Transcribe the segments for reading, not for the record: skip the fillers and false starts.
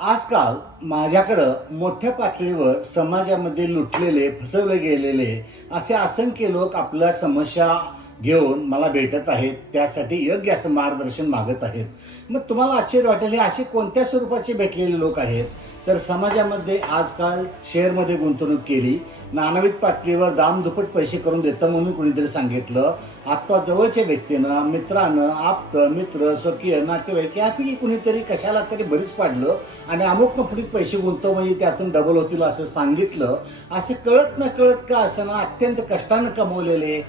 आजकाल माझ्याकडं मोठ्या पातळीवर समाजामध्ये लुटलेले फसवले गेलेले असे असंख्य लोक आपल्या समस्या घेऊन मला भेटत आहेत, त्यासाठी योग्य असं मार्गदर्शन मागत आहेत. मग तुम्हाला आश्चर्य वाटेल, हे असे कोणत्या स्वरूपाचे भेटलेले लोक आहेत? तर समाजामध्ये आजकाल शेअरमध्ये गुंतवणूक केली, नानाविध पातळीवर दामदुप्पट पैसे करून देतं म्हणून कुणीतरी सांगितलं, आपल्या जवळच्या व्यक्तीनं, मित्रानं, आप्त मित्र, स्वकीय नातेवाईक यापैकी कुणीतरी कशाला तरी बरीच पाडलं आणि अमुक कंपनीत पैसे गुंतव म्हणजे त्यातून डबल होतील असं सांगितलं. असे कळत न कळत का असं ना अत्यंत कष्टानं कमवलेले,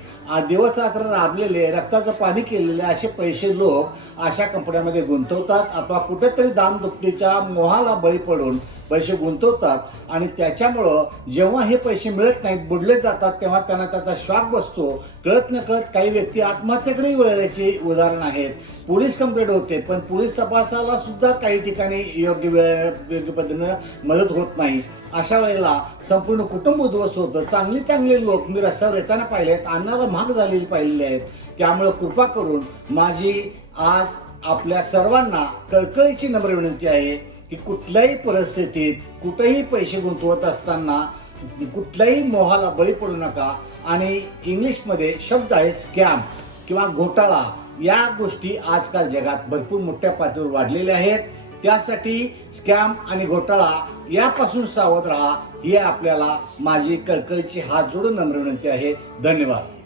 दिवस रात्र राबलेले, रक्ताचं पाणी केलेले असे पैसे लोक अशा कंपन्यामध्ये गुंतवतात अथवा कुठेतरी दामदुपटीच्या मोहाला बळी पडून पैसे गुंतवतात आणि त्याच्यामुळं जेव्हा हे पैसे मिळत नाहीत, बुडले जातात, तेव्हा त्यांना त्याचा शॉक बसतो. कळत न कळत काही व्यक्ती आत्महत्येकडेही वळल्याची उदाहरण आहेत. पोलीस कंप्लेंट होते, पण पोलीस तपासाला सुद्धा काही ठिकाणी योग्य पद्धतीनं मदत होत नाही. अशा वेळेला संपूर्ण कुटुंब उद्ध्वस्त होतं. चांगले लोक मी रस्त्यावर येताना पाहिले आहेत, अन्नाला महाग झालेली पाहिलेली आहेत. त्यामुळं कृपा करून माझी आज आपल्या सर्वांना कळकळीची नम्र विनंती आहे की कुठल्याही परिस्थितीत कुठेही पैसे गुंतवत असताना कुठल्याही मोहाला बळी पडू नका. आणि इंग्लिशमध्ये शब्द आहे स्कॅम किंवा घोटाळा. या गोष्टी आजकाल जगात भरपूर मोठ्या पातळीवर वाढलेल्या आहेत. त्यासाठी स्कॅम आणि घोटाळा यापासून सावध राहा, ही आपल्याला माझी कळकळीची हात जोडून नम्र विनंती आहे. धन्यवाद.